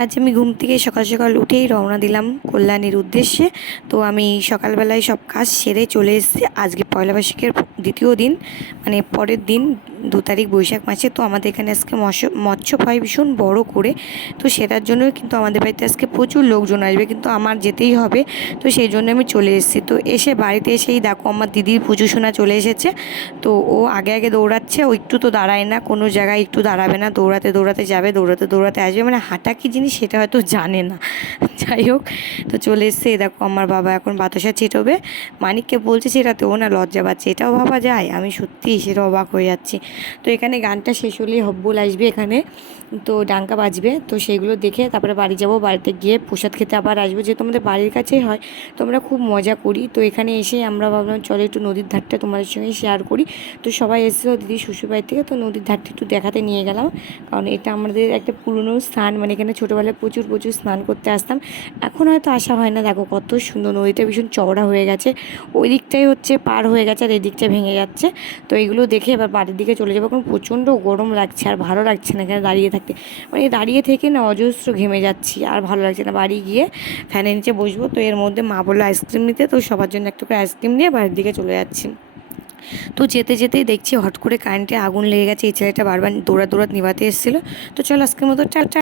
আজ আমি ঘুম থেকে সকাল সকাল উঠেই রওনা দিলাম কল্যাণীর উদ্দেশ্যে। তো আমি সকালবেলায় সব কাজ সেরে চলে এসেছি। আজকে পয়লা বৈশাখের দ্বিতীয় দিন, মানে পরের দিন 2 তারিখ বৈশাখ মাসে। তো আমাদের এখানে আজকে মৎস্য হয় ভীষণ বড় করে। তো সেটার জন্যই কিন্তু আমাদের বাড়িতে আজকে প্রচুর লোকজন আসবে, কিন্তু আমার যেতেই হবে। তো সেই জন্য আমি চলে এসেছি। তো এসে বাড়িতে এসেই দেখো আমার দিদির পুজো শোনা চলে এসেছে। তো ও আগে আগে দৌড়াচ্ছে, ও একটু তো দাঁড়ায় না, কোনো জায়গায় একটু দাঁড়াবে না, দৌড়াতে দৌড়াতে যাবে, দৌড়াতে দৌড়াতে আসবে, মানে হাঁটা কি জিনিস সেটা হয়তো জানে না। যাই হোক, তো চলে এসছে। দেখো আমার বাবা এখন বাতাসা ছিটবে, মানিককে বলছে ছেটাতে, ও না লজ্জা পাচ্ছে। এটাও ভাবা যায়? আমি সত্যি সেটা অবাক হয়ে যাচ্ছি। তো এখানে গানটা শেষ হলেই হব্বল আসবে এখানে, তো ডাঙ্কা বাজবে। তো সেগুলো দেখে তারপরে বাড়ি যাব, বাড়িতে গিয়ে প্রসাদ খেতে আবার আসবো, যেহেতু আমাদের বাড়ির কাছেই হয়। তো আমরা খুব মজা করি। তো এখানে এসে আমরা ভাবলাম চলো একটু নদীর ধারটা তোমাদের সঙ্গে শেয়ার করি। তো সবাই এসেছিলো দিদি শ্বশুরবাড়ি থেকে, তো নদীর ধারটা একটু দেখাতে নিয়ে গেলাম। কারণ এটা আমাদের একটা পুরনো স্থান, মানে এখানে ছোটোবেলায় প্রচুর প্রচুর স্নান করতে আসতাম। এখন হয়তো আসা হয় না। দেখো কত সুন্দর, নদীটা ভীষণ চওড়া হয়ে গেছে। ওই দিকটাই হচ্ছে পার হয়ে গেছে, আর এই দিকটা ভেঙে যাচ্ছে। তো এইগুলো দেখে এবার বাড়ির দিকে চলে যাবো, কারণ প্রচণ্ড গরম লাগছে আর ভালো লাগছে না এখানে দাঁড়িয়ে থাকতে। মানে দাঁড়িয়ে থেকে না অজস্র ঘেমে যাচ্ছি, আর ভালো লাগছে না। বাড়ি গিয়ে ফ্যানের নিচে বসবো। তো এর মধ্যে মা বললো আইসক্রিম নিতে, তো সবার জন্য একটু করে আইসক্রিম নিয়ে বাড়ির দিকে চলে যাচ্ছি। তো যেতে যেতেই দেখছি হট করে কারেন্টে আগুন লেগে গেছে। এই ছেলেটা বারবার দৌড়াত নিভাতে এসেছিলো। তো চলো আজকের মতো টাটা।